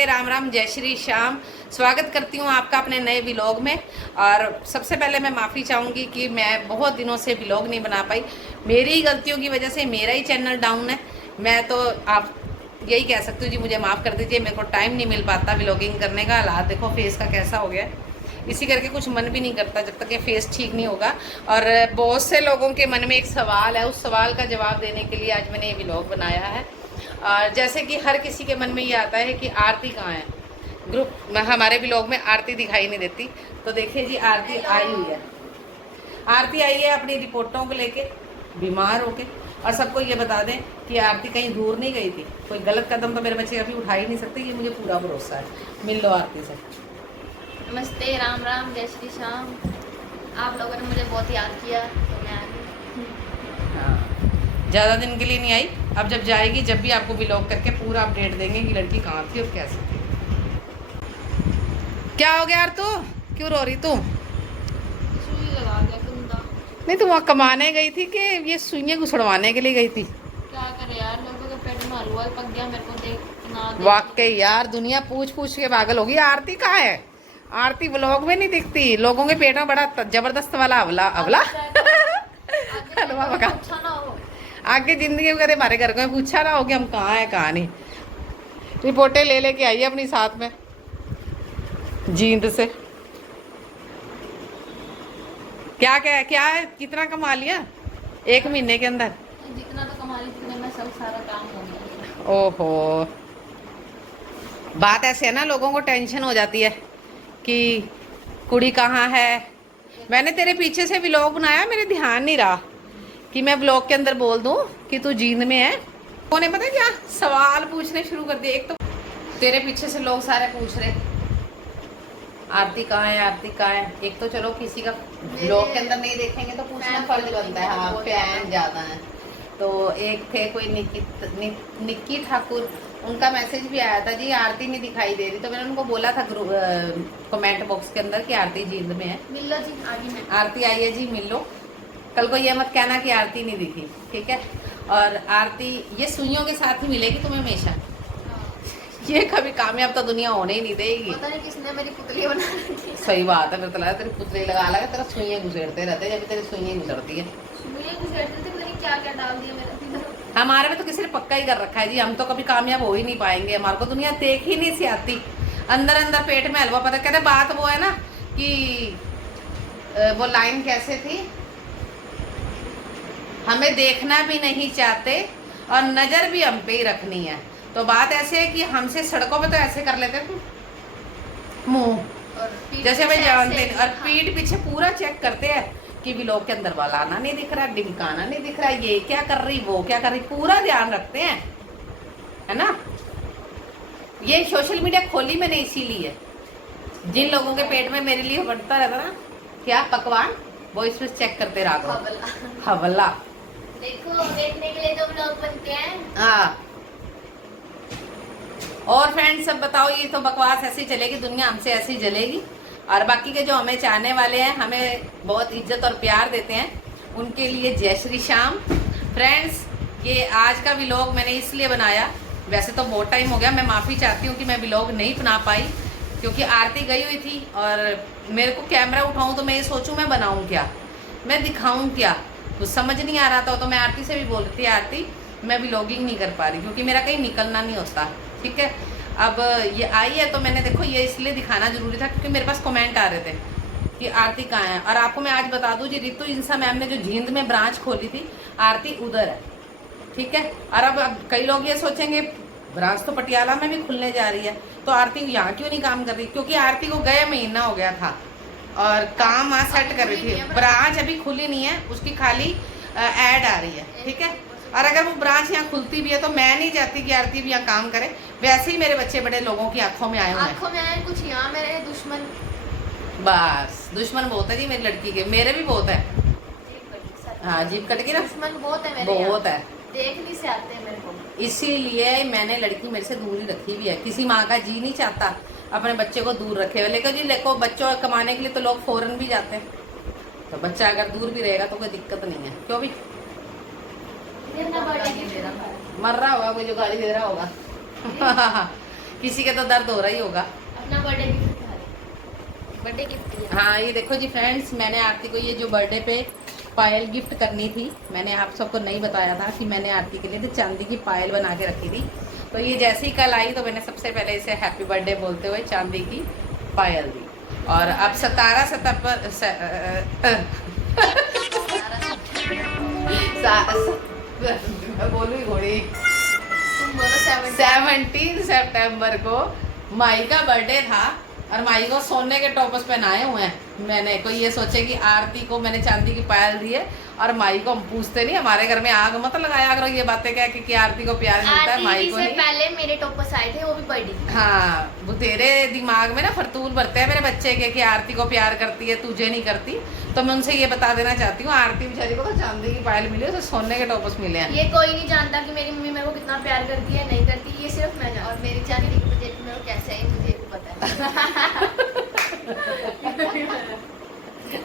नमस्ते, राम राम, जय श्री श्याम। स्वागत करती हूँ आपका अपने नए व्लॉग में। और सबसे पहले मैं माफ़ी चाहूँगी कि मैं बहुत दिनों से व्लॉग नहीं बना पाई। मेरी ही गलतियों की वजह से मेरा ही चैनल डाउन है। मैं तो आप यही कह सकती हूँ जी, मुझे माफ़ कर दीजिए। मेरे को टाइम नहीं मिल पाता व्लॉगिंग करने का। हालात देखो फेस का कैसा हो गया है, इसी करके कुछ मन भी नहीं करता जब तक ये फेस ठीक नहीं होगा। और बहुत से लोगों के मन में एक सवाल है, उस सवाल का जवाब देने के लिए आज मैंने ये व्लॉग बनाया है। जैसे कि हर किसी के मन में ये आता है कि आरती कहाँ है। ग्रुप में हमारे व्लॉग में आरती दिखाई नहीं देती। तो देखिए जी, आरती आई हुई है। आरती आई है अपनी रिपोर्टों को लेके, बीमार होके। और सबको ये बता दें कि आरती कहीं दूर नहीं गई थी। कोई गलत कदम तो मेरे बच्चे अभी उठा ही नहीं सकते, ये मुझे पूरा भरोसा है। मिल लो आरती से। नमस्ते, राम राम, जय श्री श्याम। आप लोगों ने मुझे बहुत याद किया तो मैं आ गई। हाँ, ज़्यादा दिन के लिए नहीं आई। अब जब जाएगी, जब भी आपको व्लॉग करके पूरा अपडेट देंगे कि लड़की कहाँ थी और कैसे थी। क्या हो गया यार, तू क्यों रो रही तू? सुई लगा दिया कुंदा। नहीं, तू वहाँ कमाने गई थी कि ये सुइयाँ घुसड़वाने के लिए गई थी? क्या करे यार, लोगों के पेट में हलवा पक गया मेरे को देख ना देख। वाकई यार, दुनिया पूछ पूछ के पागल होगी। आरती कहाँ है? आरती व्लॉग में नहीं दिखती। लोगों के पेट में बड़ा जबरदस्त वाला अवला अवला हलवा पका। अच्छा ना हो आगे जिंदगी में कदे हमारे घर में पूछा ना हो कि हम कहाँ हैं कहाँ नहीं। रिपोर्टें ले लेके आई है अपनी साथ में जींद से। क्या क्या क्या है, कितना कमा लिया एक महीने के अंदर? जितना तो कमा ली जितने में सब सारा काम हो गया। ओहो, बात ऐसे है ना, लोगों को टेंशन हो जाती है कि कुड़ी कहाँ है। मैंने तेरे पीछे से व्लॉग बनाया, मेरे ध्यान नहीं रहा कि मैं व्लॉग के अंदर बोल दूं कि तू जींद में है। उन्हें पता है क्या सवाल पूछने शुरू कर दिए। एक तो तेरे पीछे से लोग सारे पूछ रहे आरती कहाँ है, आरती कहाँ है। एक तो चलो किसी का व्लॉग के अंदर नहीं देखेंगे तो पूछना फर्ज बनता है। हाँ, फैन ज़्यादा है। तो एक थे कोई निक्की ठाकुर, उनका मैसेज भी आया था जी आरती नहीं दिखाई दे रही। तो मैंने उनको बोला था कमेंट बॉक्स के अंदर कि आरती जींद में है। मिल लो जी, आगे मैं आरती आई है जी, मिल लो। कल को ये मत कहना कि आरती नहीं दिखी, ठीक है? और आरती ये सुइयों के साथ ही मिलेगी तुम्हें हमेशा। ये कभी कामयाब तो दुनिया होने ही नहीं देगी। पता नहीं किसने मेरी पुतली बना रखी। सही बात है, मेरे तो लगा तेरी पुतली लगा लगा तेरा सुइयां घुसेड़ते रहते हैं। जब तेरी सुइयां घुसड़ती है मुझे कुछ कहते थे, पता नहीं क्या क्या डाल दिया मेरे अंदर। हमारे में तो किसी ने पक्का ही कर रखा है जी। हम तो कभी कामयाब हो ही नहीं पाएंगे। हमारे को दुनिया देख ही नहीं सी आती। अंदर अंदर पेट में हलवा पता। कहते बात वो है ना कि वो लाइन कैसे थी, हमें देखना भी नहीं चाहते और नजर भी हम पे ही रखनी है। तो बात ऐसे है कि हमसे सड़कों पे तो ऐसे कर लेते हैं मुंह जैसे मैं जानते हैं, और पीठ पीछे पूरा चेक करते हैं कि व्लॉग के अंदर वाला आना नहीं दिख रहा, डिमकाना नहीं दिख रहा, ये क्या कर रही, वो क्या कर रही, पूरा ध्यान रखते हैं, है ना? ये सोशल मीडिया खोली मैंने इसीलिए, जिन लोगों के पेट में मेरे लिए बढ़ता रहता ना क्या पकवान, वो इसमें चेक करते रहा करो। हवला देखो, देखने के लिए तो व्लॉग बनते हैं। हाँ। और फ्रेंड्स सब बताओ, ये तो बकवास ऐसी चलेगी, दुनिया हमसे ऐसी जलेगी। और बाकी के जो हमें चाहने वाले हैं, हमें बहुत इज्जत और प्यार देते हैं, उनके लिए जय श्री श्याम। फ्रेंड्स, ये आज का व्लॉग मैंने इसलिए बनाया, वैसे तो बहुत टाइम हो गया, मैं माफ़ी चाहती हूँ कि मैं व्लॉग नहीं बना पाई क्योंकि आरती गई हुई थी। और मेरे को कैमरा उठाऊँ तो मैं ये सोचूँ मैं बनाऊँ क्या, मैं दिखाऊँ क्या, कुछ समझ नहीं आ रहा था। तो मैं आरती से भी बोल रही थी, आरती मैं व्लॉगिंग नहीं कर पा रही क्योंकि मेरा कहीं निकलना नहीं होता, ठीक है? अब ये आई है तो मैंने देखो ये इसलिए दिखाना जरूरी था क्योंकि मेरे पास कमेंट आ रहे थे कि आरती कहाँ है। और आपको मैं आज बता दूं जी, रितु इंसा मैम ने जो जींद में ब्रांच खोली थी, आरती उधर है, ठीक है? और अब कई लोग ये सोचेंगे ब्रांच तो पटियाला में भी खुलने जा रही है, तो आरती यहाँ क्यों नहीं काम कर रही? क्योंकि आरती को गए महीना हो गया था और काम वहाँ सेट कर रही थी। ब्रांच अभी खुली नहीं है, उसकी खाली ऐड आ रही है, ठीक है? और अगर वो ब्रांच यहाँ खुलती भी है तो मैं नहीं चाहती कि आरती भी यहाँ काम करे। वैसे ही मेरे बच्चे बड़े लोगों की आंखों में आए हुए हैं। आंखों में आए कुछ, यहाँ मेरे दुश्मन। बस दुश्मन बहुत है जी मेरी लड़की के, मेरे भी बहुत है। हाँ, जीप कट गई ना, दुश्मन बहुत है मेरे, बहुत है। देख नहीं से आते हैं मेरे को। इसीलिए मैंने लड़की मेरे से दूर ही रखी भी है। किसी माँ का जी नहीं चाहता अपने बच्चे को दूर रखे हुए, लेकिन जी देखो बच्चों कमाने के लिए तो लोग फॉरेन भी जाते हैं, तो बच्चा अगर दूर भी रहेगा तो कोई दिक्कत नहीं है। क्यों भी मर रहा होगा कोई जो गाली दे रहा होगा किसी के तो दर्द हो रहा ही होगा। अपना बर्थडे गिफ्ट दिखा दे, बर्थडे गिफ्ट। हाँ ये देखो जी फ्रेंड्स, मैंने आरती को ये जो बर्थडे पे पायल गिफ्ट करनी थी, मैंने आप सबको नहीं बताया था कि मैंने आरती के लिए तो चांदी की पायल बना के रखी थी। तो ये जैसे ही कल आई तो मैंने सबसे पहले इसे हैप्पी बर्थडे बोलते हुए चांदी की पायल दी। और अब 17 सितंबर मैं बोलूँ घोड़ी, 17 सितंबर को माई का बर्थडे था और माई को सोने के टॉपर्स पहनाए हुए हैं मैंने। कोई ये सोचे कि आरती को मैंने चांदी की पायल दी है और माई को हम पूछते नहीं, हमारे घर में आग मत लगाया करो ये बातें क्या कि आरती को प्यार मिलता है माई को नहीं। पहले मेरे टॉपर्स आए थे, वो भी बर्थडे। हाँ वो तेरे दिमाग में ना फरतूल भरते हैं मेरे बच्चे के कि आरती को प्यार करती है तुझे नहीं करती। तो मैं उनसे ये बता देना चाहती हूँ, आरती बेचारी को तो चांदी की पायल मिली, उसे सोने के टॉपर्स मिले हैं। ये कोई नहीं जानता कि मेरी मम्मी मेरे को कितना प्यार करती है नहीं करती, ये सिर्फ मैं जानती। और मेरी चांदी की बजट मेरे को कैसे आई मुझे भी पता है।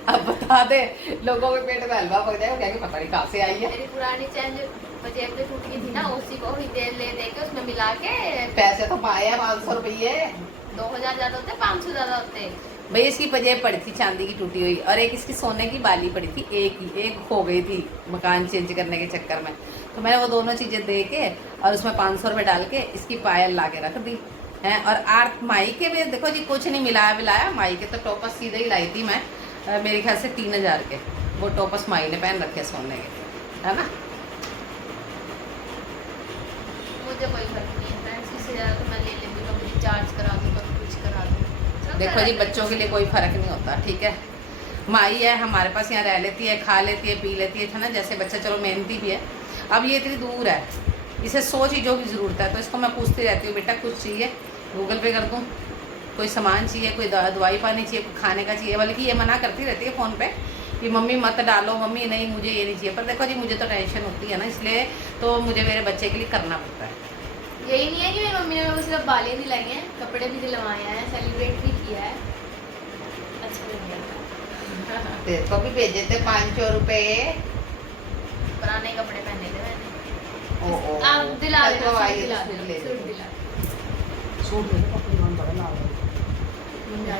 अब बता दे, लोगों के पेट में हलवा पक जाएगा क्या कि पता नहीं कहाँ से आई है। मेरी पुरानी चैन जो जेब में टूट गई थी ना, उसी को भी दे के उसमें मिला के। पैसे तो पाए हैं 500 रुपये, 2000 ज्यादा होते, 500 ज्यादा होते। भाई इसकी पजेब पड़ी थी चांदी की टूटी हुई और एक इसकी सोने की बाली पड़ी थी, एक खो गई थी मकान चेंज करने के चक्कर में। तो मैंने वो दोनों चीज़ें दे के और उसमें 500 रुपये डाल के इसकी पायल ला के रख दी है। और आर्ट माई के भी देखो जी कुछ नहीं मिलाया विलाया, माई के तो टॉपर्स सीधे ही लाई थी मैं, मेरे ख्याल से 3000 के वो टॉपर्स माई ने पहन रखे सोने के, है ना। मुझे कोई फर्क नहीं है फ्रेंड्स, इससे ज़्यादा तो मैं ले लेती हूँ, मुझे चार्ज करा दूँ कभी कुछ करा दूँ। देखो जी बच्चों के लिए कोई फ़र्क नहीं होता, ठीक है। माई है हमारे पास, यहाँ रह लेती है, खा लेती है, पी लेती है ना, जैसे बच्चा चलो मेहनती भी है। अब ये इतनी दूर है, इसे 100 चीज़ों की ज़रूरत है, तो इसको मैं पूछती रहती हूँ बेटा कुछ चाहिए गूगल पे कर दूँ, कोई सामान चाहिए, कोई दवाई पानी चाहिए, कोई खाने का चाहिए, बल्कि ये मना करती रहती है फ़ोन पे कि मम्मी मत डालो, मम्मी नहीं मुझे ये नहीं चाहिए। पर देखो जी मुझे तो टेंशन होती है ना, इसलिए तो मुझे मेरे बच्चे के लिए करना पड़ता है। यही नहीं है कि मेरी मम्मी ने मेरे को सिर्फ बालें दिलाई हैं, कपड़े भी दिलवाए हैं, सेलिब्रेट भी किया है। अच्छा लग गया। तेरे को भी भेजे थे 500 रुपये, पुराने कपड़े पहने थे मैंने। ओ आप दिला चल देना, तो आई दिला सूट देना, ले सूट दिला। सूट ले कपड़े मन बड़ा ला मुझे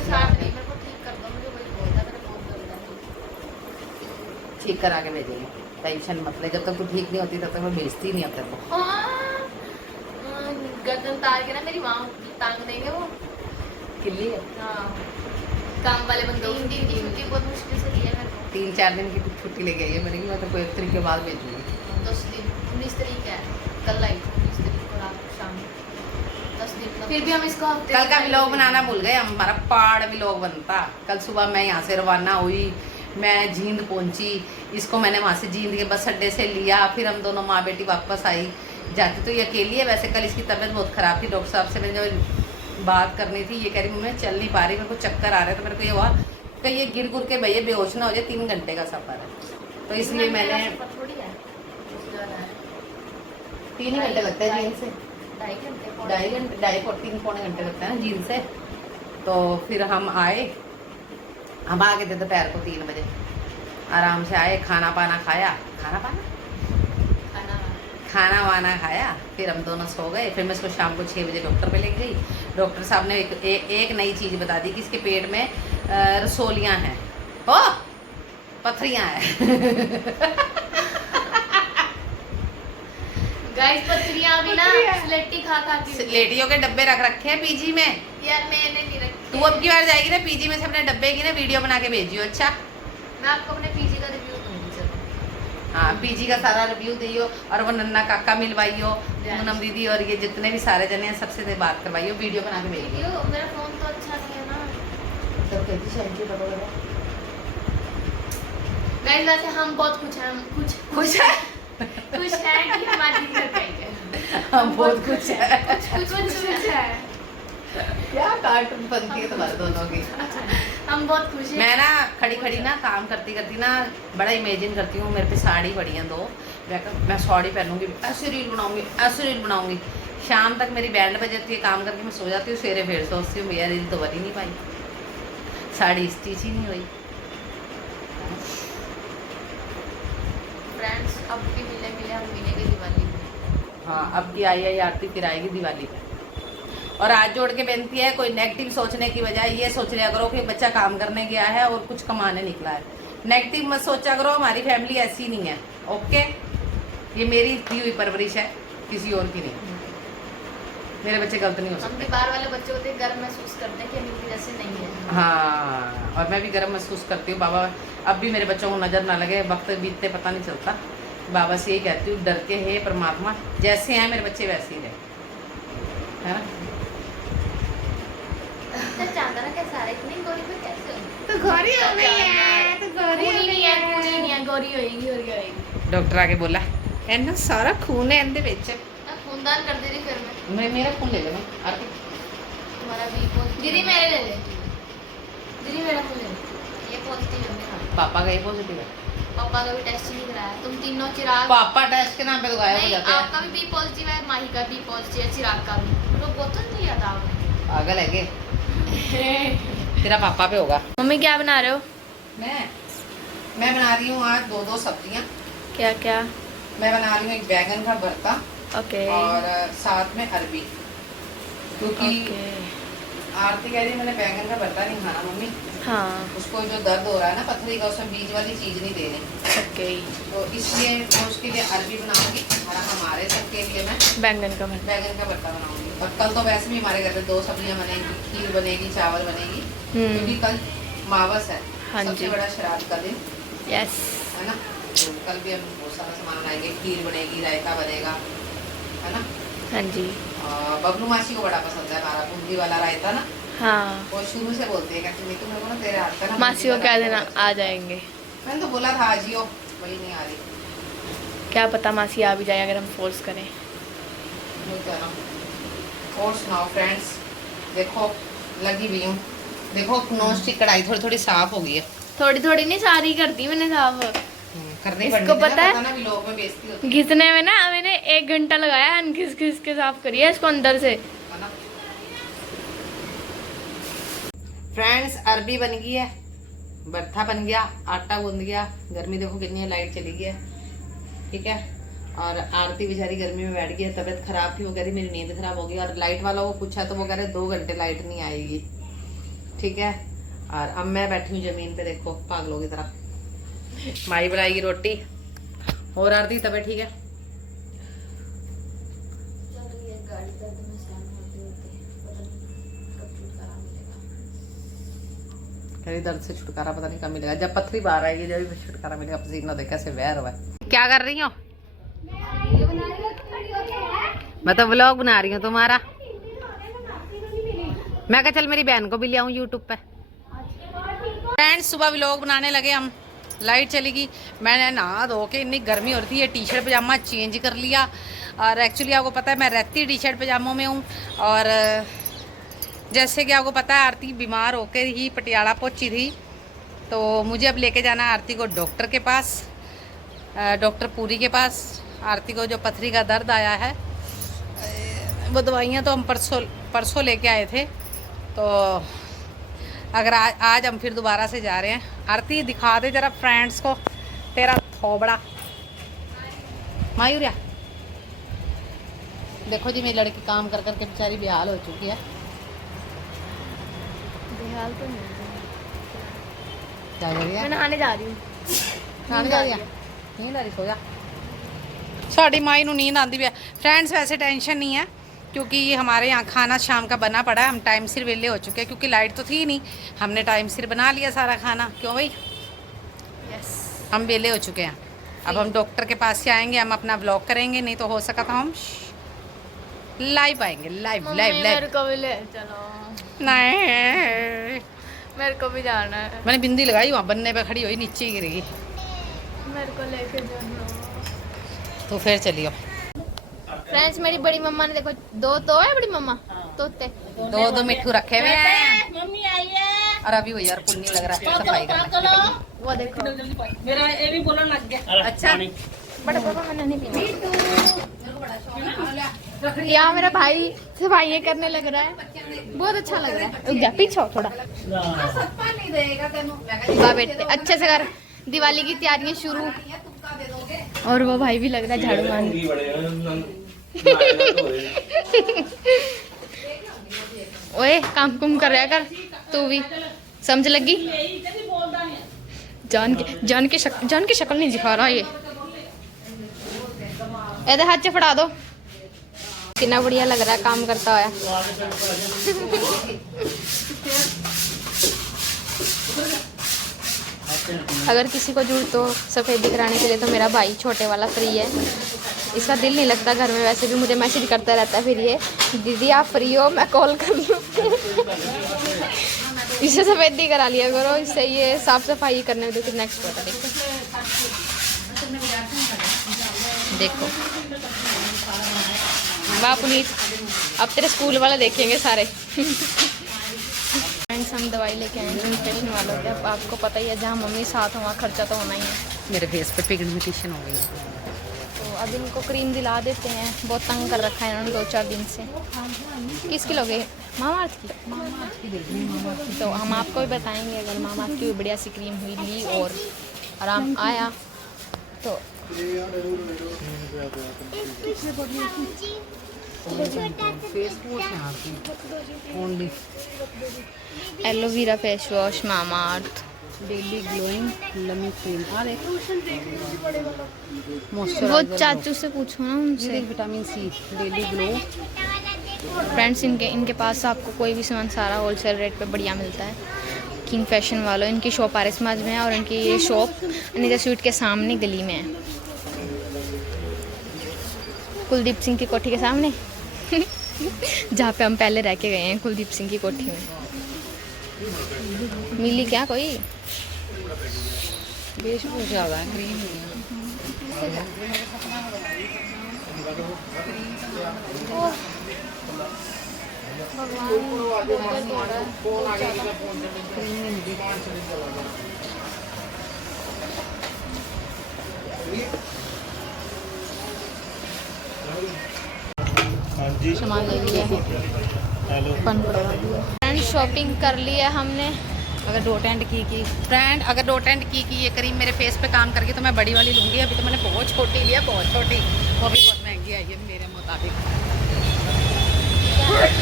साथ नहीं, मेरे को ठीक कर दो, मुझे वही बोलता मेरा बहुत दर्द है। ठीक करा के भेजेंगे, टेंशन मत ले, जब तक तू ठीक नहीं होती तब तक मैं भेजती नहीं अब तेरे को। गर्दन तार के ना मेरी माँ टांग देंगे वो। किल्ली है, हाँ काम वाले बंदे। 3 दिन की छुट्टी बहुत मुश्किल से दी है मेरे को। 3-4 दिन की छुट्टी ले गई है मैंने, मैं तो कोई 1 तारीख के बाद भेजूंगी। 10 दिन 19 तारीख है, कल आई थी 19 तारीख को रात शाम में, 10 दिन। फिर भी हम इसको हफ्ते कल का व्लॉग बनाना भूल गए, हमारा पहाड़ व्लॉग बनता। कल सुबह मैं यहाँ से रवाना हुई, मैं जींद पहुँची, इसको मैंने वहाँ से जींद के बस अड्डे से लिया, फिर हम दोनों माँ बेटी वापस आई। जाती तो ये अकेली है, वैसे कल इसकी तबीयत बहुत ख़राब थी, डॉक्टर साहब से मैंने जो बात करनी थी, ये कह रही मैं चल नहीं पा रही, मेरे को चक्कर आ रहे, तो मेरे को ये हुआ कि ये गिर गुर के भैया बेहोश ना हो जाए, 3 घंटे का सफ़र है, तो इसलिए मैंने 3 ही घंटे लगते हैं जींद से, 2.5-3 घंटे लगते हैं जींद से। तो फिर हम आए, हम आ गए थे दोपहर को 3 बजे, आराम से आए, खाना पाना वाना खाया, फिर हम दोनों सो गए। फिर मैं इसको शाम को 6 बजे डॉक्टर पे लेके गई। डॉक्टर साहब ने एक नई चीज़ बता दी कि इसके पेट में रसोलियाँ हैं, ओ पथरियाँ हैं। गाइस पथरियाँ भी ना स्लेटी खा के स्लेटियों के डब्बे रख रखे हैं पीजी में। यार मैंने नहीं रखी। तू अब की बार जाएगी ना पीजी में से अपने डब्बे की ना वीडियो बना के भेजियो। अच्छा मैं आपको अपने पीजी का रिव्यू दूंगी। चलो हाँ पीजी का सारा रिव्यू दियो, और वो नन्ना काका मिलवाइयो, पूनम दीदी और ये जितने भी सारे जने हैं सबसे से बात करवाइयो, वीडियो बना के भेजियो। वीडियो मेरा फोन तो अच्छा नहीं है ना। तो कहती शैम्पू डबल गाइस वैसे हम बहुत खुश हैं, खुश है कि हमारी दीदी कर गई है। हम बहुत खुश है। कुछ है। क्या कार्टून बनती है तुम्हारे दोनों की। हम बहुत खुश हैं। मैं ना खड़ी ना काम करती ना बड़ा इमेजिन करती हूँ, मेरे पे साड़ी पड़ी हैं 2, मैं साड़ी पहनूंगी, ऐसे रील बनाऊंगी। शाम तक मेरी बैंड बजती है, काम करके मैं सो जाती हूँ, सवेरे फिर सोचती हूँ भैया रील तो बन ही नहीं पाई, साड़ी स्टिच ही नहीं हुई। फ्रेंड्स अब भी मिले हम मिलेंगे दिवाली में। हाँ अब की आई आरती फिर आएगी दिवाली पे। और हाथ जोड़ के बेनती है, कोई नेगेटिव सोचने की बजाय ये सोच लिया करो कि बच्चा काम करने गया है और कुछ कमाने निकला है। नेगेटिव मत सोचा करो, हमारी फैमिली ऐसी नहीं है। ओके, ये मेरी दी हुई परवरिश है, किसी और की नहीं। मेरे बच्चे गलत नहीं हो सकते। हम भी बाहर वाले बच्चों को देख गर्व महसूस करते हैं कि हम इनकी जैसे नहीं है। हाँ, और मैं भी गर्व महसूस करती हूँ। बाबा अब भी मेरे बच्चों को नज़र ना लगे, वक्त बीतते पता नहीं चलता। बाबा से यही कहती हूँ, डर के हे परमात्मा, जैसे हैं मेरे बच्चे वैसे ही रहे, है ना। चाहता ना क्या सारे इतनी गोरी पे कैसे तो गोरी हो गई है, तो गोरी हो गई है, नहीं है गोरी होएगी और क्या होएगी। डॉक्टर आके बोला इन्ना सारा खून है इनके विच। मैं खूनदान कर दे रही फिर मैं मेरा खून ले लेना आरती। तुम्हारा भी पॉजिटिव, दीदी मेरे ले ले, दीदी मेरा खून ले ले। ये पॉजिटिव है मेरा, पापा का ये पॉजिटिव है। पापा का भी टेस्ट ही नहीं कराया। तुम तीनों चिराग, पापा टेस्ट के नाम पे तो गायब हो नहीं जाते हैं। आपका भी बी पॉजिटिव है, माही का भी पॉजिटिव है, चिराग का भी। लोग बोतल नहीं लिया था आपने, पागल है के तेरा पापा पे होगा। मम्मी क्या बना रहे हो? मैं बना रही हूँ आज दो सब्जियाँ। क्या क्या? मैं बना रही हूँ एक बैगन का भरता ओके और साथ में अरबी, क्योंकि आरती कह रही है मैंने बैगन का भरता नहीं खाना मम्मी। हाँ उसको जो दर्द हो रहा है ना पथरी का, उसमें बीज वाली चीज नहीं देनी। ओके, तो इसलिए मैं उसके लिए अरबी बनाऊंगी और हमारे सबके लिए मैं बैंगन का भरता। बैगन का भरता बनाऊंगी। और कल तो वैसे भी हमारे घर में दो सब्जियां बनेगी, खीर बनेगी, चावल बनेगी, क्योंकि कल मावस है, हाँ सबसे जी। बड़ा श्राद्ध का दिन यस, है ना। तो कल भी हम बहुत सारा सामान बनाएंगे, खीर बनेगी, रायता बनेगा, है ना। हाँ जी। और बबलू मासी को बड़ा पसंद है हमारा बूंदी वाला रायता ना। हाँ, वो शुरू से बोलती है कहती नहीं, तुम्हें बोला तेरे हाथ का ना मासी को बूंदी कह वाला देना रायता आ जाएंगे। मैंने तो बोला था आज ही हो, वही नहीं आ रही। क्या पता मासी आ भी जाए अगर हम फोर्स करें। वही कह रहा हूँ। और सुनाओ फ्रेंड्स, देखो लगी हुई हूँ, देखो नॉन स्टिक कढ़ाई थोड़ी थोड़ी साफ हो गई है। थोड़ी थोड़ी नहीं सारी करती मैंने साफ। करनी इसको पड़नी थी पता है? ना भी लोग में बेइज्जती होती है, घिसने में ना मैंने 1 घंटा लगाया, घिस घिस के साफ करिए इसको अंदर से। है ना। फ्रेंड्स अरबी बन गई है, भरता बन गया, आटा गूंद गया। गर्मी देखो कितनी है, लाइट चली गई है, ठीक है। और आरती बेचारी गर्मी में बैठ गई है, तबीयत खराब थी, वो कह रही मेरी नींद खराब हो गई। और लाइट वाला वो पूछा तो वो कह रहे 2 घंटे लाइट नहीं आएगी, ठीक है। और अब मैं बैठी हूँ जमीन पे, देखो पागलों की तरह। माई बनाएगी रोटी। और आरती तबीयत ठीक है? कह रही दर्द से छुटकारा पता नहीं कब मिलेगा, जब पथरी बाहर आएगी जब छुटकारा मिलेगा। पसीना देख कैसे बह रहा है। क्या कर रही हो? मैं तो व्लॉग बना रही हूँ तुम्हारा। मैं कहा चल मेरी बहन को भी ले आऊँ यूट्यूब पे। फ्रेंड्स सुबह व्लॉग बनाने लगे हम, लाइट चली गई। मैंने नहा धो के, इतनी गर्मी हो रही थी, ये टी शर्ट पजामा चेंज कर लिया। और एक्चुअली आपको पता है मैं रहती टी शर्ट पजामों में हूँ। और जैसे कि आपको पता है आरती बीमार होकर ही पटियाला पहुंची थी, तो मुझे अब लेके जाना है आरती को डॉक्टर के पास, डॉक्टर पूरी के पास। आरती को जो पथरी का दर्द आया है, वो दवाइयाँ तो हम परसों लेके आए थे, तो अगर आज हम फिर दोबारा से जा रहे हैं। आरती दिखा दे जरा फ्रेंड्स को तेरा थोबड़ा। मायूरिया देखो जी, मेरी लड़की काम कर करके बेचारी बेहाल हो चुकी है। बेहाल तो नहीं, क्या कर रही है? मैं नहाने जा रही हूँ। नहाने जा रही है? नींद आ रही, सो जा। साड़ी माई नू नींद आती है। फ्रेंड्स वैसे टेंशन नहीं है, क्योंकि हमारे यहाँ खाना शाम का बना पड़ा है। हम टाइम सिर वेले हो चुके हैं, क्योंकि लाइट तो थी नहीं, हमने टाइम सिर बना लिया सारा खाना। क्यों भाई? यस, हम वेले हो चुके हैं। अब हम डॉक्टर के पास से आएंगे, हम अपना ब्लॉग करेंगे, नहीं तो हो सका तो हम लाइव आएंगे। लाइव लाइव मेरे लाइव को भी ले चलो। नहीं, मेरे को भी जाना है। मैंने बिंदी लगाई, वहाँ बनने पे खड़ी हुई, नीचे ही गिरेगी। मेरे को लेके जाना। तो फिर चलियो। फ्रेंड्स मेरी बड़ी मम्मा ने देखो 2 तो है बड़ी मम्मा तोते, 2 मिट्ठू रखे हुए हैं। मम्मी आई है। और अभी वो यार पुण्य लग रहा है सफाई करना। वो देखो मेरा ये भी बोलने लग गया। अच्छा बड़ा पापा मैंने नहीं पीना। यहाँ मेरा भाई सफाई करने लग रहा है, बहुत अच्छा लग रहा है। रुक जा, पीछे हो थोड़ा। वाह बेटे अच्छे से कर, दिवाली की तैयारियां शुरू। और वो भाई भी लग रहा है झाड़ू मारने। ओए काम कुम कर रहा कर तू भी, समझ लगी। जान की शक्ल नहीं दिखा रहा ये। ਇਹਦੇ ਹੱਥ 'ਚ ਫੜਾ ਦੋ। कितना बढ़िया लग रहा है काम करता हुआ। अगर किसी को जरूरत हो सफ़ेदी कराने के लिए तो मेरा भाई छोटे वाला फ्री है। इसका दिल नहीं लगता घर में, वैसे भी मुझे मैसेज करता रहता है फिर ये, दीदी आप फ्री हो मैं कॉल कर लूँ। इससे सफ़ेदी करा लिया करो, इससे ये साफ़ सफाई करने में तो कितना एक्सपर्ट है। देखो वाह पुनीत, अब तेरे स्कूल वाले देखेंगे सारे। फ्रेंड्स हम दवाई लेके आए हैं इन्फेक्शन वालों के। अब आपको पता ही है जहाँ मम्मी साथ हो वहाँ खर्चा तो होना ही है। मेरे फेस पे पिगमेंटेशन हो गई है, तो अब इनको क्रीम दिला देते हैं। बहुत तंग कर रखा है इन्होंने 2-4 दिन से। किसकी लोगे? मामाअर्थ की। तो हम आपको भी बताएंगे अगर मामाअर्थ की भी बढ़िया सी क्रीम हुई ली और आराम आया तो। Face wash only aloe vera face wash Mamaearth daily glowing लमी क्रीम। वो चाचू से पूछो ना उनसे। Vitamin C daily glow. Friends इनके पास आपको कोई भी सामान सारा होलसेल रेट पे बढ़िया मिलता है। किंग फैशन वालों, इनकी शॉप आर एस माज में है और इनकी ये शॉप अनीता स्वीट के सामने गली में है, कुलदीप सिंह की कोठी के सामने। जहाँ पे हम पहले रह के गए हैं, कुलदीप सिंह की कोठी में। मिली क्या कोई वेशभूषा ज़्यादा है, क्रीम सामान ले लिया है। फ्रेंड शॉपिंग कर ली है हमने। अगर डॉट एंड की फ्रेंड, अगर डॉट एंड की ये क्रीम मेरे फेस पे काम करके तो मैं बड़ी वाली लूँगी। अभी तो मैंने बहुत छोटी लिया, बहुत छोटी, वो भी बहुत महंगी आई है मेरे मुताबिक।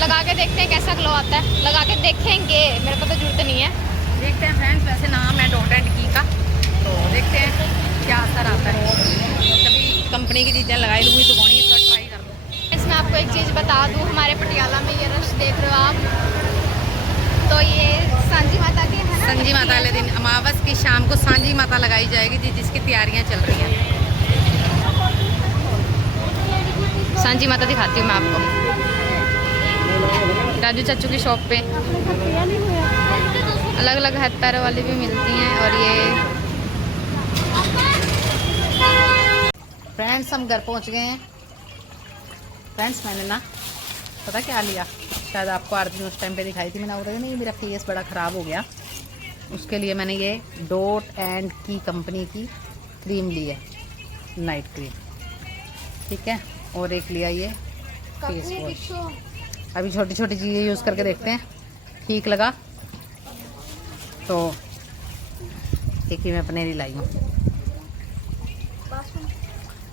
लगा के देखते हैं कैसा ग्लो आता है, लगा के देखेंगे, मेरे को तो जरूरत नहीं है। देखते हैं फ्रेंड्स, वैसे नाम है डॉट एंड की का, तो देखते हैं क्या असर आता है। कभी कंपनी की चीज़ें लगाई लूँगी तो कौन इसका ट्राई कर लूँ। इसमें आपको एक चीज़ बता दूँ, हमारे पटियाला में ये रश देख रहे हो आप, तो ये सांझी माता की है ना। सांझी माता वाले दिन अमावस की शाम को सांझी माता लगाई जाएगी जिसकी तैयारियां चल रही हैं। सांझी माता दिखाती हूँ मैं आपको। राजू चाचू की शॉप पे अलग अलग हाथ पैरों वाली भी मिलती हैं। और ये फ्रेंड्स हम घर पहुंच गए हैं। फ्रेंड्स मैंने ना पता क्या लिया, शायद आपको आरती उस टाइम पे दिखाई थी, मैंने बोला नहीं मेरा फेस बड़ा ख़राब हो गया, उसके लिए मैंने ये डॉट एंड की कंपनी की क्रीम ली है, नाइट क्रीम, ठीक है। और एक लिया ये फेस वॉश। अभी छोटी छोटी चीज़ें यूज़ करके देखते हैं, ठीक लगा तो एक ही मैं अपने लिए लाई हूँ।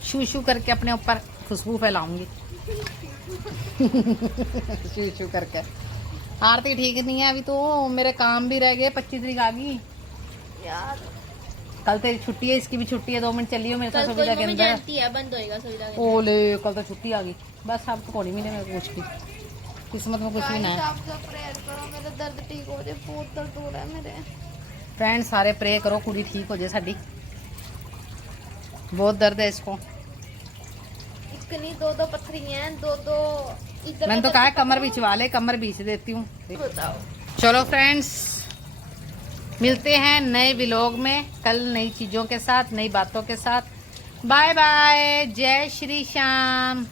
शू शू करके अपने ऊपर खुशबू फैलाऊंगी। शू शू करके। आरती ठीक नहीं है अभी तो, मेरे काम भी रह गए। 25 तारीख आ गई यार, कल तेरी छुट्टी है, इसकी भी छुट्टी है। 2 मिनट चलिए मेरे साथ सुविधा के अंदर। बंद होएगा सुविधा। ओले कल तो छुट्टी आ गई, बस अब तो कौन मिले मेरे को कुछ भी, किस्मत में कुछ भी ना है। मेरा दर्द ठीक हो जाए, बहुत दर्द हो रहा है मेरे। फ्रेंड सारे प्रे करो कुड़ी ठीक हो जाए साड़ी, बहुत दर्द है इसको। इतनी 2-2 पत्थरियां हैं, 2-2 इधर। मैंने तो कहा कमर बिछवा ले, कमर बीच देती हूँ। बताओ। चलो फ्रेंड्स मिलते हैं नए व्लॉग में कल, नई चीज़ों के साथ, नई बातों के साथ। बाय बाय, जय श्री श्याम।